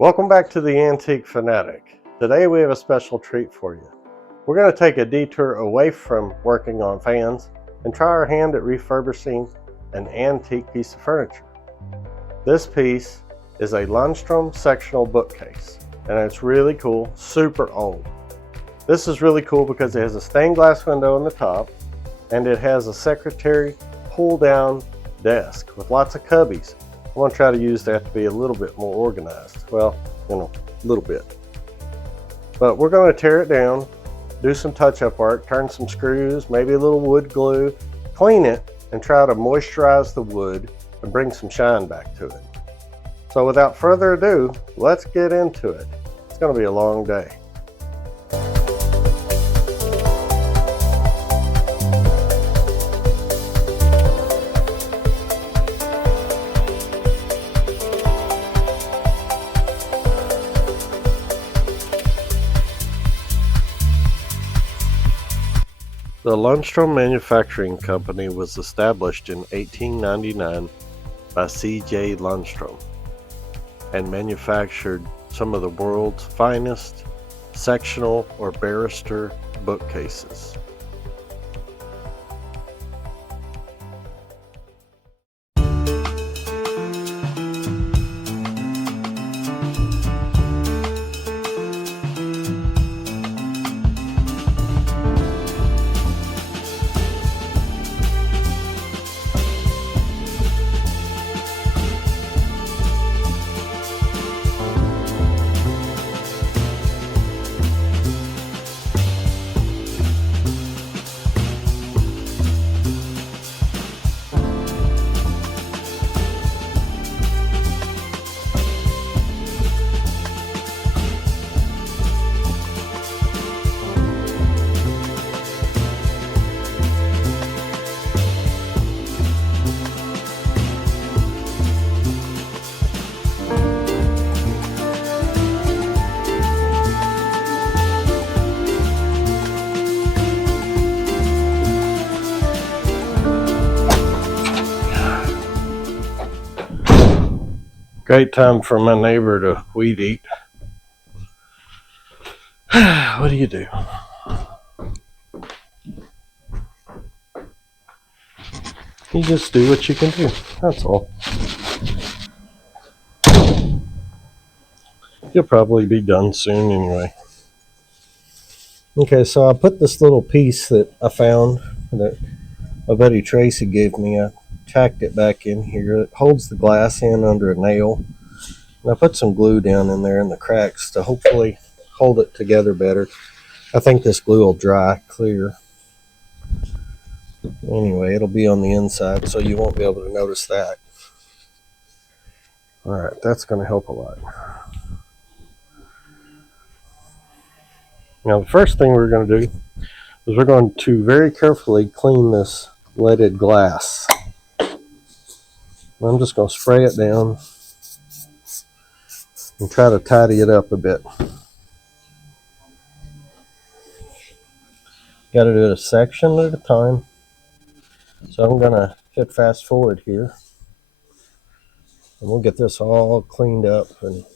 Welcome back to the Antique FANatic. Today we have a special treat for you. We're going to take a detour away from working on fans and try our hand at refurbishing an antique piece of furniture. This piece is a Lundstrom sectional bookcase, and it's really cool, super old. This is really cool because it has a stained glass window on the top and it has a secretary pull down desk with lots of cubbies. I want to try to use that to be a little bit more organized. Well, a little bit. But we're going to tear it down, do some touch-up work, turn some screws, maybe a little wood glue, clean it, and try to moisturize the wood and bring some shine back to it. So without further ado, let's get into it. It's going to be a long day. The Lundstrom Manufacturing Company was established in 1899 by C.J. Lundstrom and manufactured some of the world's finest sectional or barrister bookcases. Great time for my neighbor to weed eat. What do? You just do what you can do, that's all. You'll probably be done soon anyway. Okay, so I put this little piece that I found that my buddy Tracy gave me. I tacked it back in here. It holds the glass in under a nail. And I put some glue down in there in the cracks to hopefully hold it together better. I think this glue will dry clear. Anyway, it'll be on the inside, so you won't be able to notice that. Alright, that's going to help a lot. Now, the first thing we're going to do is we're going to very carefully clean this leaded glass. I'm just going to spray it down and try to tidy it up a bit. Got to do it a section at a time. So I'm going to hit fast forward here. And we'll get this all cleaned up in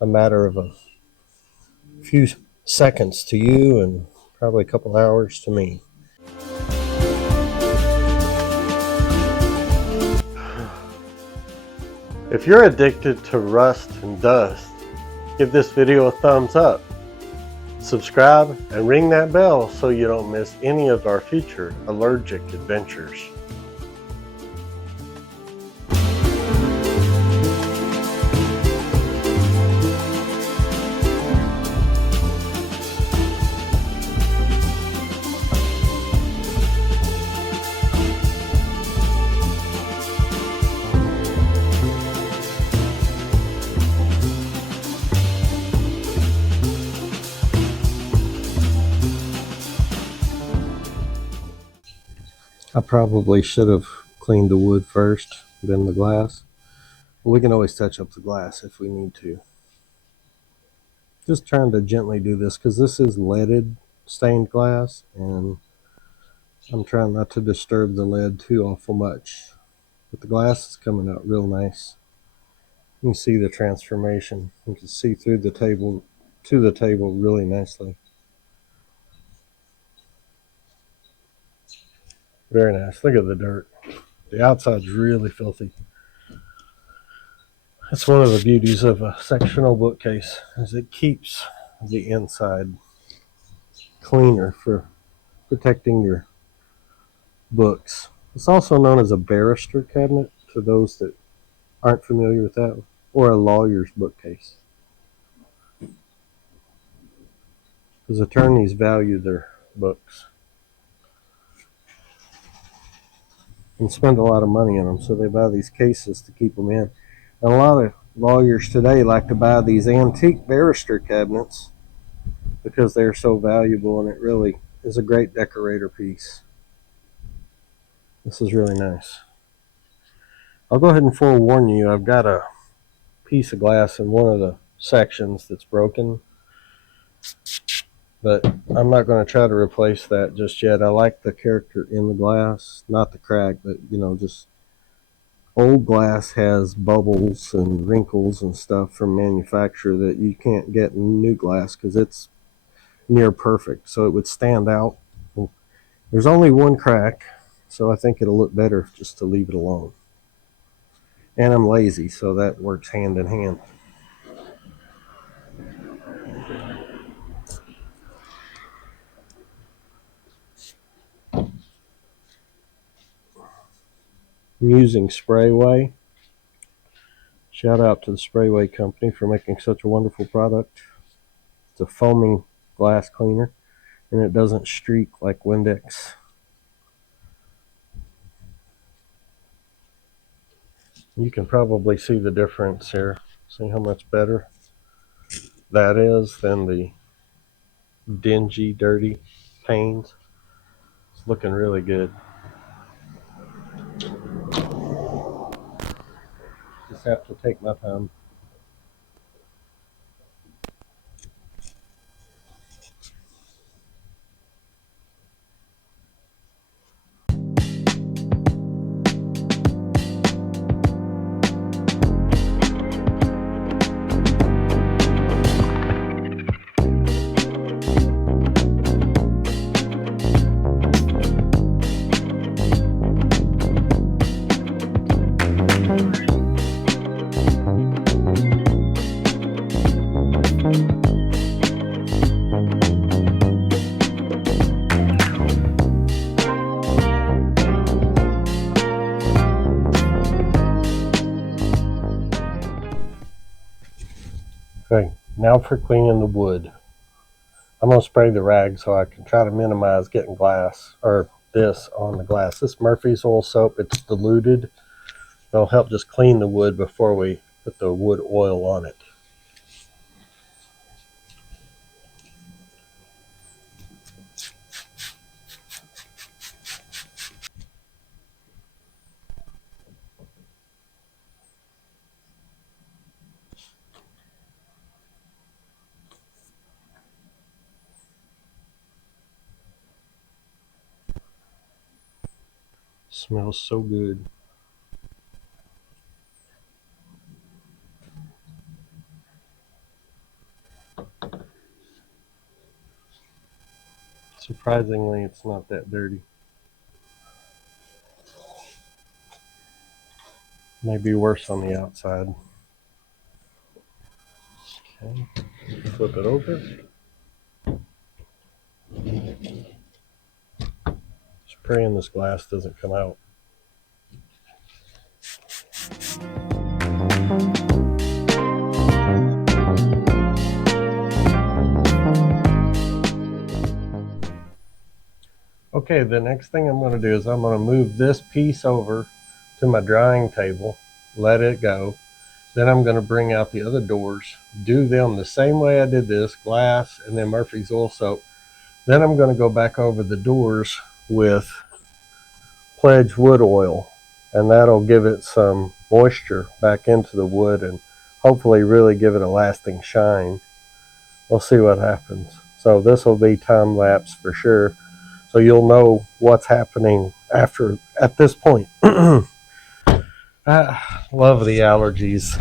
a matter of a few seconds to you and probably a couple hours to me. If you're addicted to rust and dust, give this video a thumbs up. Subscribe and ring that bell so you don't miss any of our future allergic adventures. I probably should have cleaned the wood first, then the glass. But we can always touch up the glass if we need to. Just trying to gently do this because this is leaded stained glass, and I'm trying not to disturb the lead too awful much. But the glass is coming out real nice. You can see the transformation. You can see through the table to the table really nicely. Very nice. Look at the dirt. The outside's really filthy. That's one of the beauties of a sectional bookcase, is it keeps the inside cleaner for protecting your books. It's also known as a barrister cabinet to those that aren't familiar with that, or a lawyer's bookcase, because attorneys value their books and spend a lot of money on them, so they buy these cases to keep them in. And a lot of lawyers today like to buy these antique barrister cabinets because they're so valuable, and it really is a great decorator piece. This is really nice. I'll go ahead and forewarn you, I've got a piece of glass in one of the sections that's broken, but I'm not going to try to replace that just yet. I like the character in the glass, not the crack, but just old glass has bubbles and wrinkles and stuff from manufacture that you can't get in new glass because it's near perfect, so it would stand out. There's only one crack, so I think it'll look better just to leave it alone. And I'm lazy, so that works hand in hand. I'm using Sprayway. Shout out to the Sprayway company for making such a wonderful product. It's a foaming glass cleaner, and it doesn't streak like Windex. You can probably see the difference here. See how much better that is than the dingy, dirty panes. It's looking really good. Just have to take my time. Okay, now for cleaning the wood. I'm going to spray the rag so I can try to minimize getting glass, or this on the glass. This Murphy's oil soap, it's diluted. It'll help just clean the wood before we put the wood oil on it. Smells so good. Surprisingly, it's not that dirty. Maybe worse on the outside. Okay, flip it over. Spraying this glass doesn't come out. Okay, the next thing I'm going to do is I'm going to move this piece over to my drying table, let it go. Then I'm going to bring out the other doors, do them the same way I did this, glass and then Murphy's oil soap. Then I'm going to go back over the doors with Pledge wood oil, and that'll give it some moisture back into the wood and hopefully really give it a lasting shine. We'll see what happens. So this will be time lapse for sure, so you'll know what's happening at this point. I love the allergies.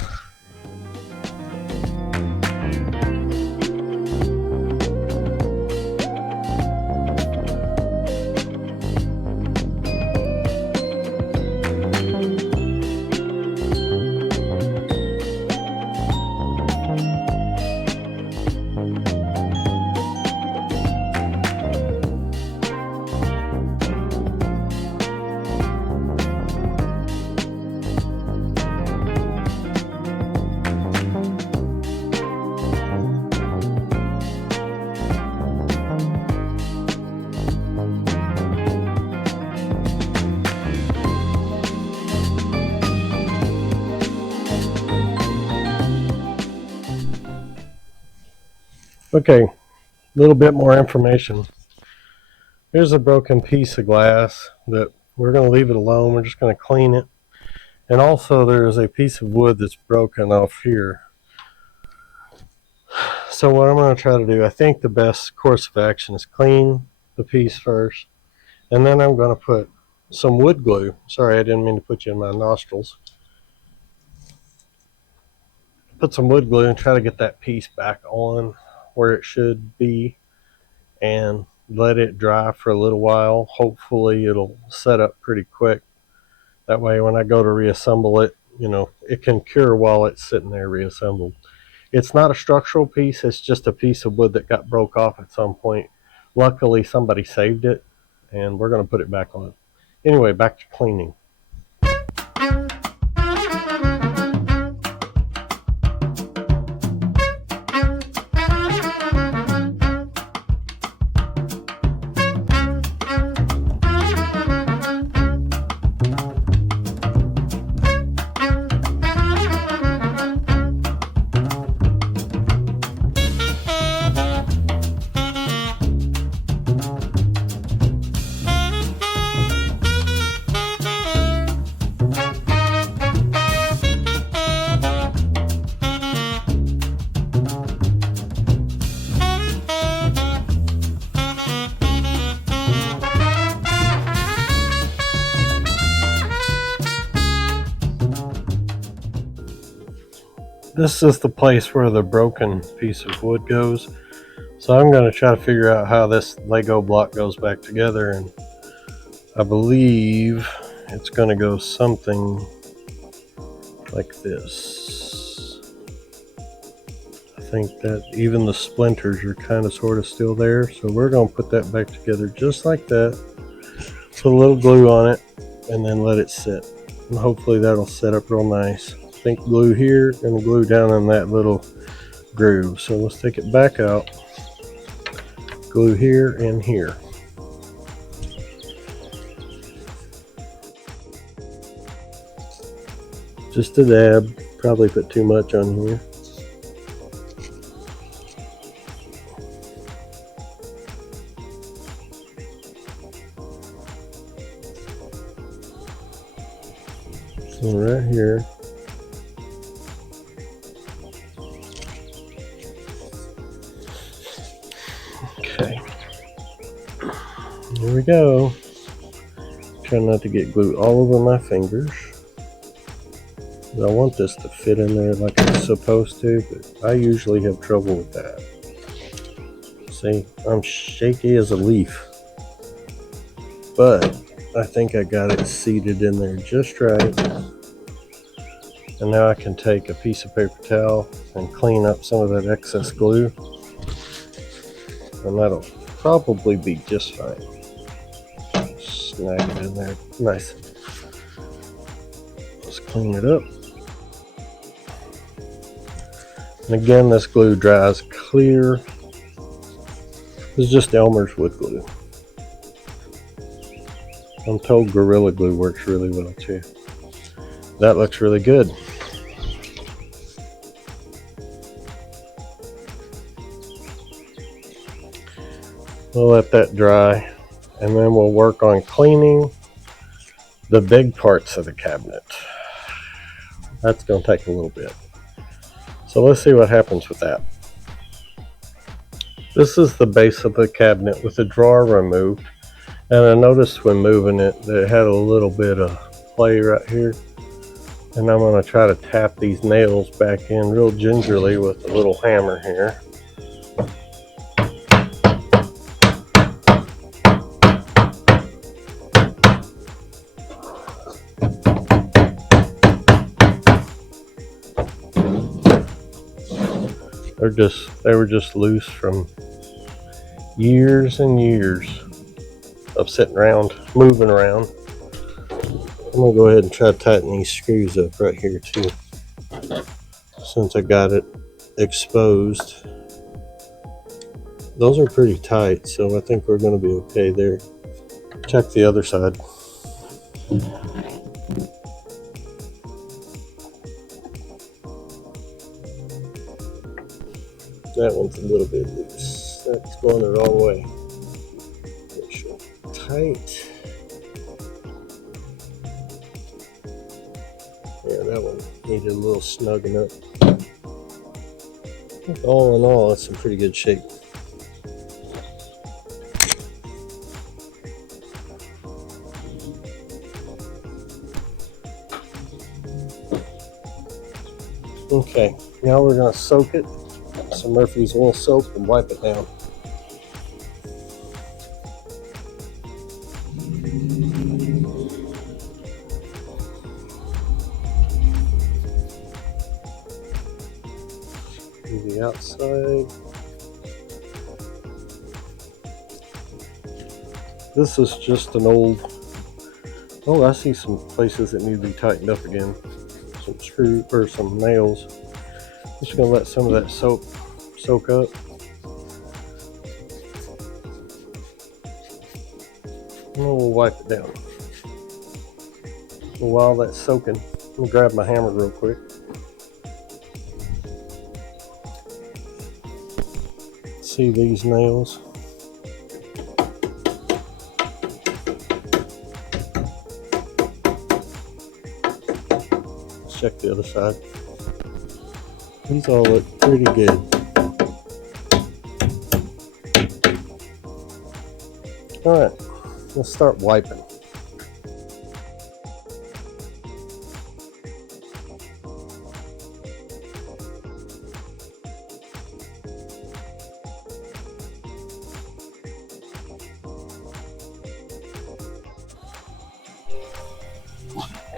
Okay, a little bit more information. Here's a broken piece of glass that we're going to leave it alone. We're just going to clean it. And also there's a piece of wood that's broken off here. So what I'm going to try to do, I think the best course of action is clean the piece first. And then I'm going to put some wood glue. Sorry, I didn't mean to put you in my nostrils. Put some wood glue and try to get that piece back on where it should be and let it dry for a little while. Hopefully it'll set up pretty quick. That way when I go to reassemble it, you know, it can cure while it's sitting there reassembled. It's not a structural piece, it's just a piece of wood that got broke off at some point. Luckily somebody saved it and we're going to put it back on. Anyway, back to cleaning. This is the place where the broken piece of wood goes. So I'm going to try to figure out how this Lego block goes back together, and I believe it's going to go something like this. I think that even the splinters are kind of sort of still there, so we're going to put that back together just like that. Put a little glue on it and then let it sit, and hopefully that'll set up real nice. I think glue here and glue down in that little groove. So let's take it back out, glue here and here. Just a dab, probably put too much on here. So right here. Okay, here we go. Try not to get glue all over my fingers. I want this to fit in there like it's supposed to, but I usually have trouble with that. See, I'm shaky as a leaf, but I think I got it seated in there just right. And now I can take a piece of paper towel and clean up some of that excess glue, and that'll probably be just fine. Snag it in there nice. Let's clean it up. And again, this glue dries clear. It's just Elmer's wood glue. I'm told Gorilla Glue works really well too. That looks really good. We'll let that dry, and then we'll work on cleaning the big parts of the cabinet. That's going to take a little bit. So let's see what happens with that. This is the base of the cabinet with the drawer removed, and I noticed when moving it that it had a little bit of play right here, and I'm going to try to tap these nails back in real gingerly with a little hammer here. They were just loose from years and years of sitting around, moving around. I'm gonna go ahead and try to tighten these screws up right here too, since I got it exposed. Those are pretty tight, so I think we're gonna be okay there. Check the other side. That one's a little bit loose. That's going the wrong way. Make sure it's tight. Yeah, that one needed a little snugging up. All in all, it's in pretty good shape. Okay, now we're going to soak it. Some Murphy's oil soap and wipe it down. The outside. This is just an old, oh, I see some places that need to be tightened up again. Some screw or some nails. Just gonna let some of that soap soak up. And then we'll wipe it down. And while that's soaking, I'm gonna grab my hammer real quick. See these nails? Let's check the other side. These all look pretty good. Alright, let's start wiping.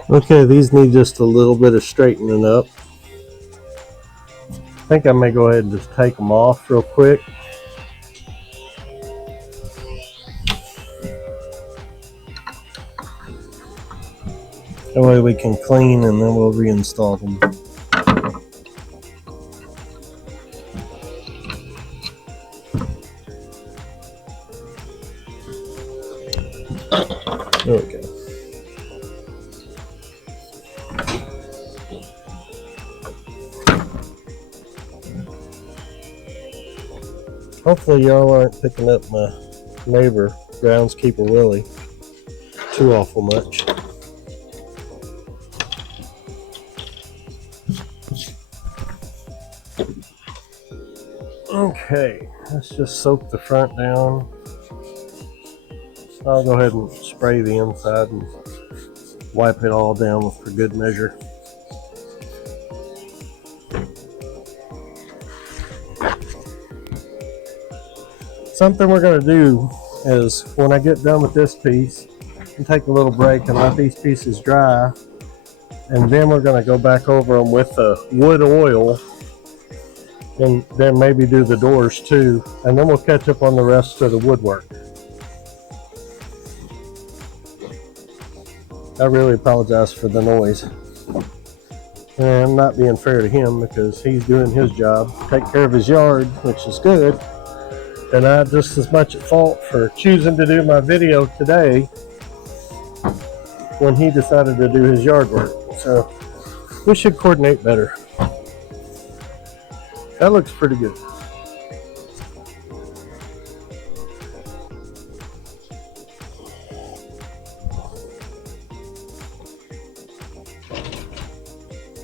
Okay, these need just a little bit of straightening up. I think I may go ahead and just take them off real quick. That way we can clean and then we'll reinstall them. There we go. Hopefully y'all aren't picking up my neighbor, groundskeeper Willie, too awful much. Okay, let's just soak the front down. I'll go ahead and spray the inside and wipe it all down for good measure. Something we're going to do is when I get done with this piece, and take a little break and let these pieces dry, and then we're going to go back over them with the wood oil, and then maybe do the doors too, and then we'll catch up on the rest of the woodwork. I really apologize for the noise. And I'm not being fair to him because he's doing his job, take care of his yard, which is good. And I'm just as much at fault for choosing to do my video today when he decided to do his yard work. So we should coordinate better. That looks pretty good.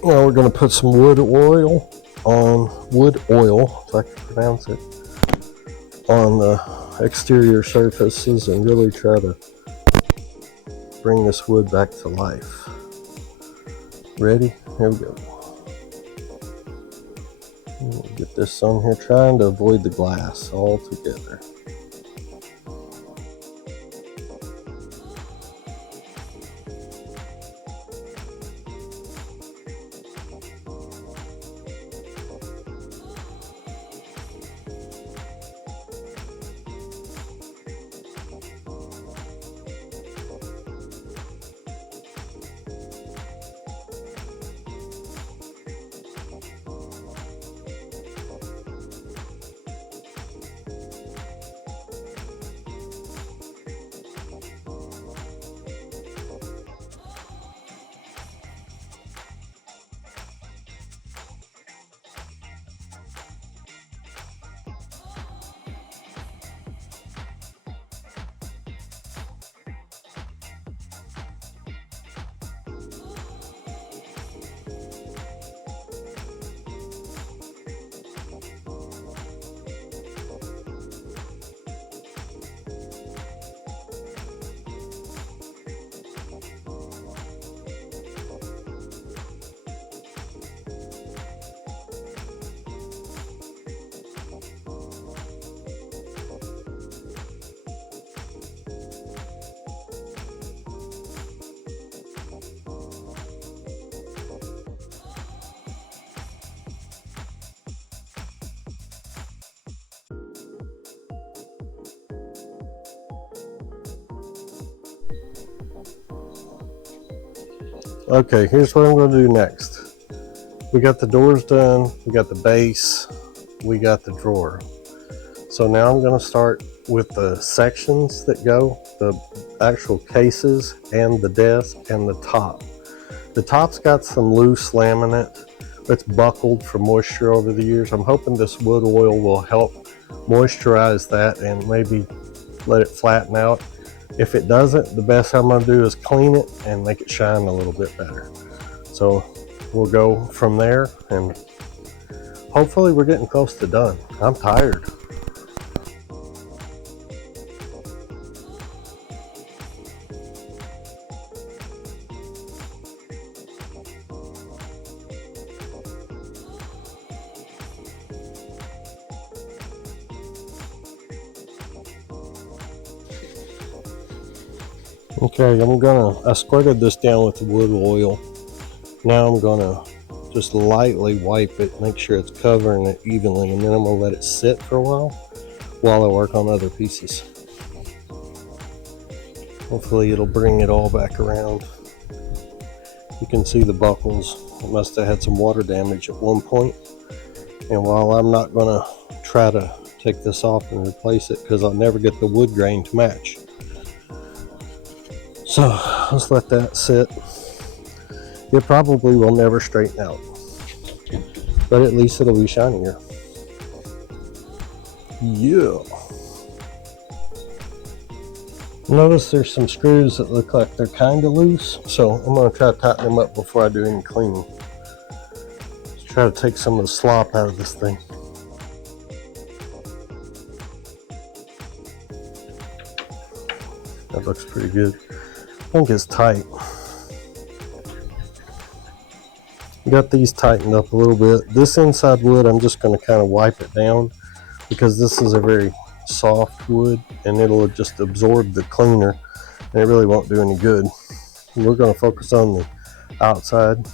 Now we're going to put some wood oil, if I can pronounce it, on the exterior surfaces and really try to bring this wood back to life. Ready? Here we go. We'll get this on here, trying to avoid the glass altogether. Okay, here's what I'm going to do next. We got the doors done, we got the base, we got the drawer. So now I'm going to start with the sections that go, the actual cases and the desk and the top. The top's got some loose laminate that's buckled from moisture over the years. I'm hoping this wood oil will help moisturize that and maybe let it flatten out. If it doesn't, the best I'm going to do is clean it and make it shine a little bit better. So we'll go from there, and hopefully we're getting close to done. I'm tired. Okay, I squirted this down with the wood oil. Now I'm gonna just lightly wipe it, make sure it's covering it evenly, and then I'm gonna let it sit for a while I work on other pieces. Hopefully it'll bring it all back around. You can see the buckles. It must have had some water damage at one point. And while I'm not gonna try to take this off and replace it because I'll never get the wood grain to match. So let's let that sit. It probably will never straighten out, but at least it'll be shinier. Yeah. Notice there's some screws that look like they're kind of loose, so I'm going to try to tighten them up before I do any cleaning. Let's try to take some of the slop out of this thing. That looks pretty good. I think it's tight. Got these tightened up a little bit. This inside wood, I'm just going to kind of wipe it down because this is a very soft wood and it'll just absorb the cleaner and it really won't do any good. And we're going to focus on the outside.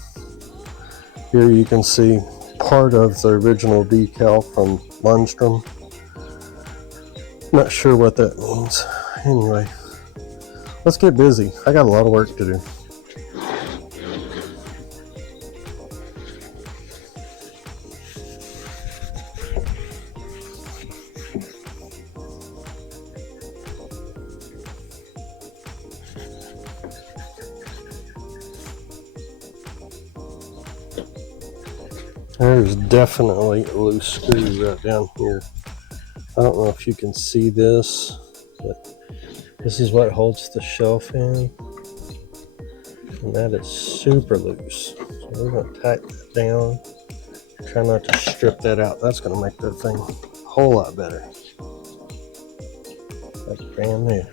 Here you can see part of the original decal from Lundstrom. Not sure what that means. Anyway, let's get busy. I got a lot of work to do. There's definitely a loose screw right down here. I don't know if you can see this, but this is what holds the shelf in. And that is super loose. So we're going to tighten that down. Try not to strip that out. That's going to make that thing a whole lot better. That's brand new.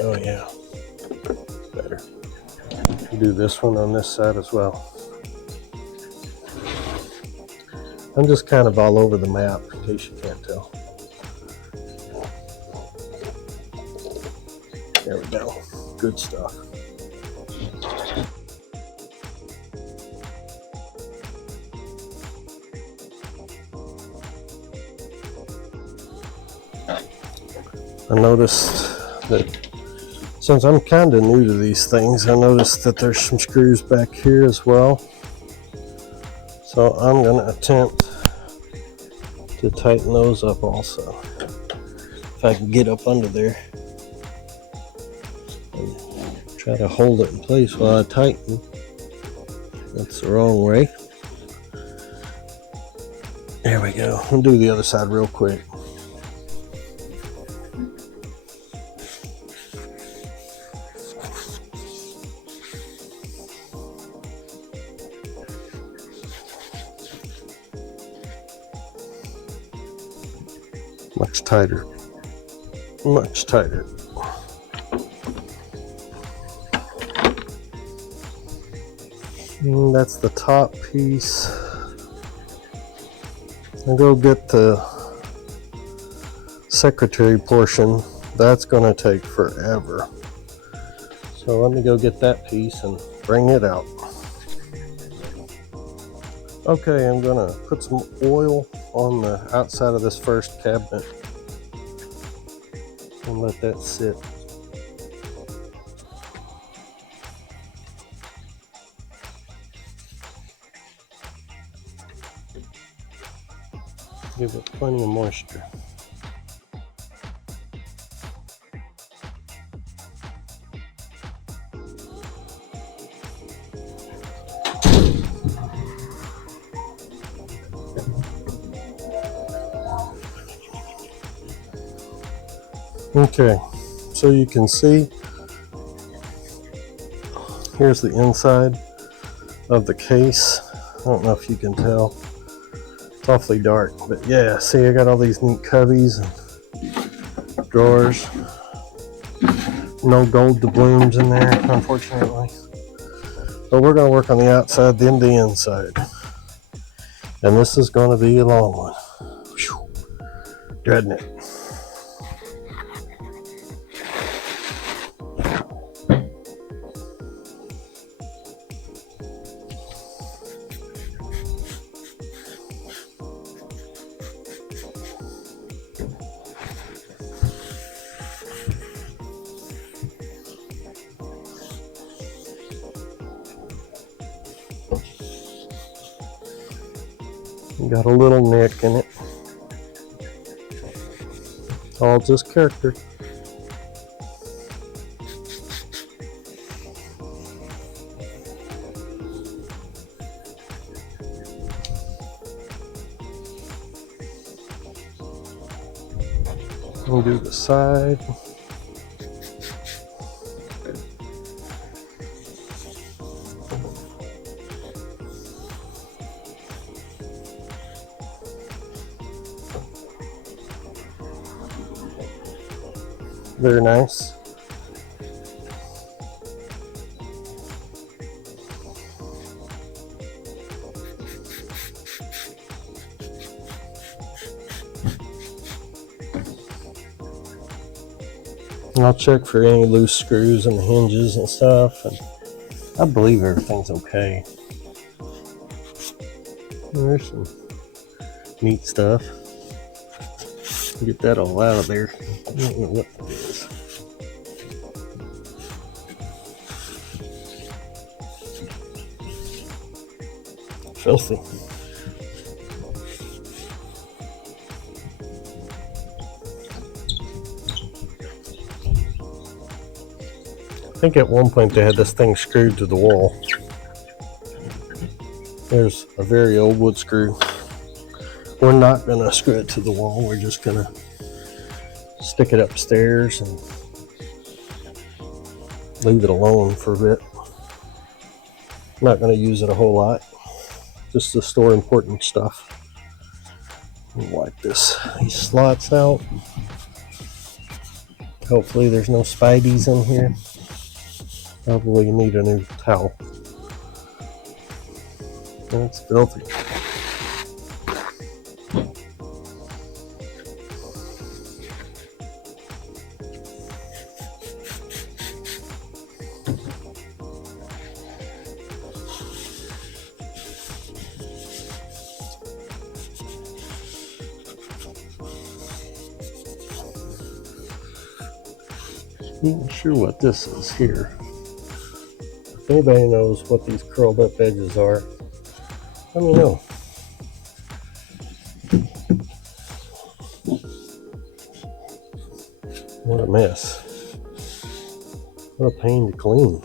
Oh yeah, better. Do this one on this side as well. I'm just kind of all over the map in case you can't tell. There we go. Good stuff. I noticed that since I'm kind of new to these things, I noticed that there's some screws back here as well. So I'm going to attempt to tighten those up also. If I can get up under there and try to hold it in place while I tighten. That's the wrong way. There we go. I'll do the other side real quick. Much tighter, much tighter. And that's the top piece. I'll go get the secretary portion. That's going to take forever. So let me go get that piece and bring it out. Okay, I'm going to put some oil on the outside of this first cabinet. And and let that sit. Give it plenty of moisture. Okay, so you can see here's the inside of the case. I don't know if you can tell. It's awfully dark, but yeah, see I got all these neat cubbies and drawers. No gold doubloons in there, unfortunately. But we're going to work on the outside, then the inside. And this is going to be a long one. Whew. Dreading it. Got a little nick in it. All just character. We'll do the side. Very nice. And I'll check for any loose screws and hinges and stuff, and I believe everything's okay. There's some neat stuff. Get that all out of there. I don't know what that is. Filthy. I think at one point they had this thing screwed to the wall. There's a very old wood screw. We're not going to screw it to the wall. We're just going to stick it upstairs and leave it alone for a bit. I'm not going to use it a whole lot, just to store important stuff. Wipe these slots out. Hopefully there's no spideys in here. Probably need a new towel. That's filthy. Not sure what this is here. If anybody knows what these curled up edges are, let me know. What a mess. What a pain to clean.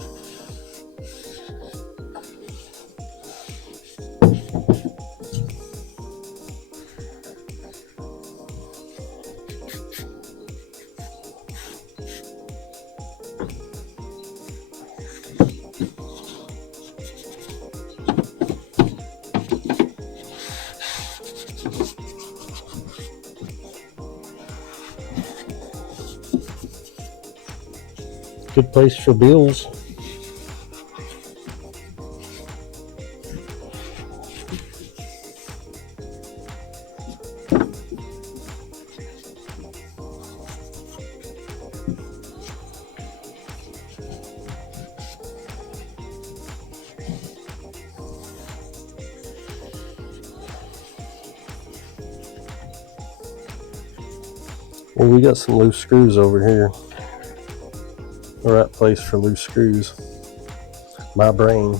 Good place for bills. Well, we got some loose screws over here. The right place for loose screws. My brain.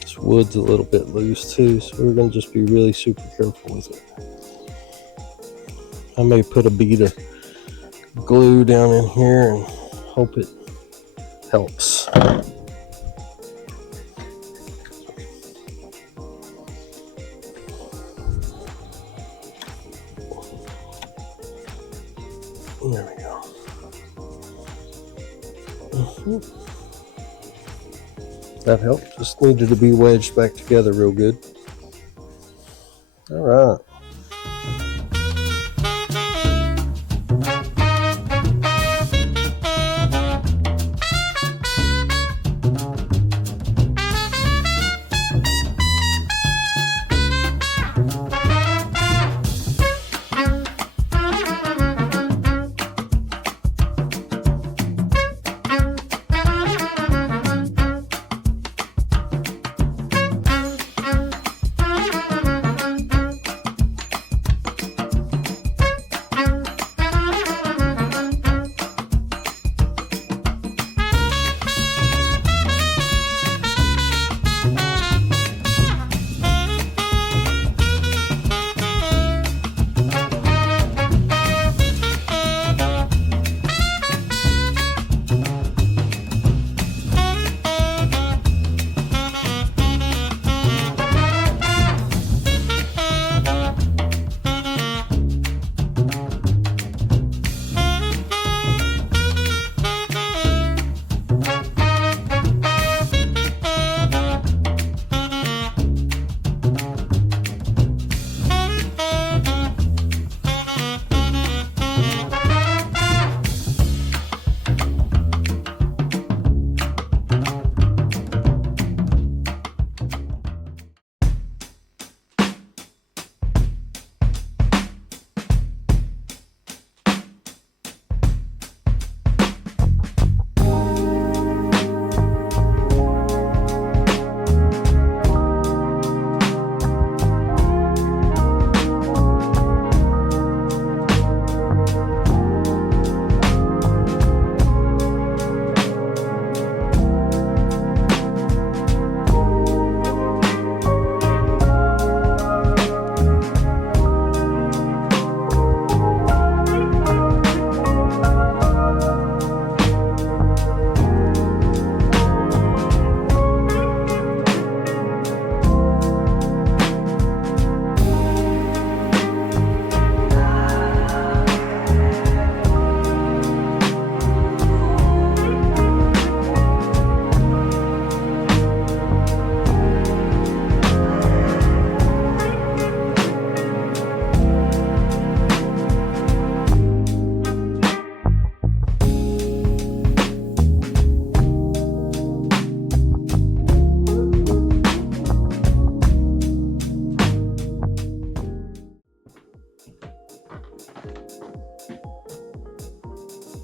This wood's a little bit loose too, so we're going to just be really super careful with it. I may put a bead of glue down in here and hope it helps. There we go. That helped. Just needed to be wedged back together real good. All right.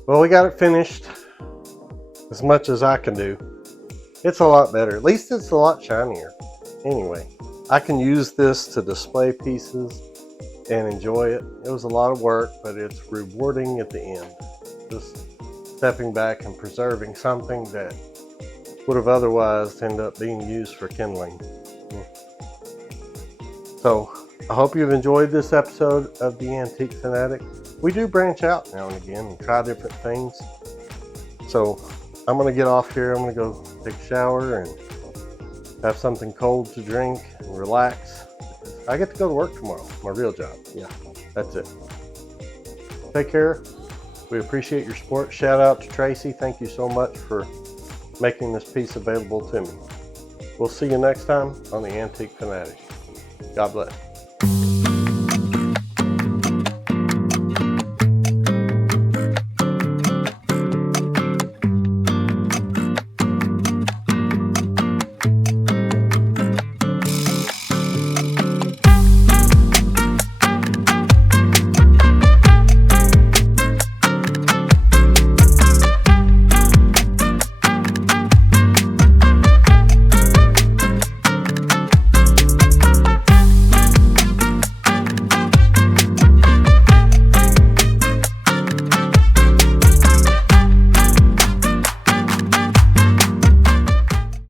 Well, we got it finished as much as I can do. It's a lot better. At least it's a lot shinier. Anyway, I can use this to display pieces and enjoy it. It was a lot of work, but it's rewarding at the end. Just stepping back and preserving something that would have otherwise ended up being used for kindling. So I hope you've enjoyed this episode of the Antique Fanatic. We do branch out now and again and try different things. So I'm gonna get off here. I'm gonna go take a shower and have something cold to drink and relax. I get to go to work tomorrow, my real job. Yeah, that's it. Take care. We appreciate your support. Shout out to Tracy. Thank you so much for making this piece available to me. We'll see you next time on the Antique Fanatic. God bless.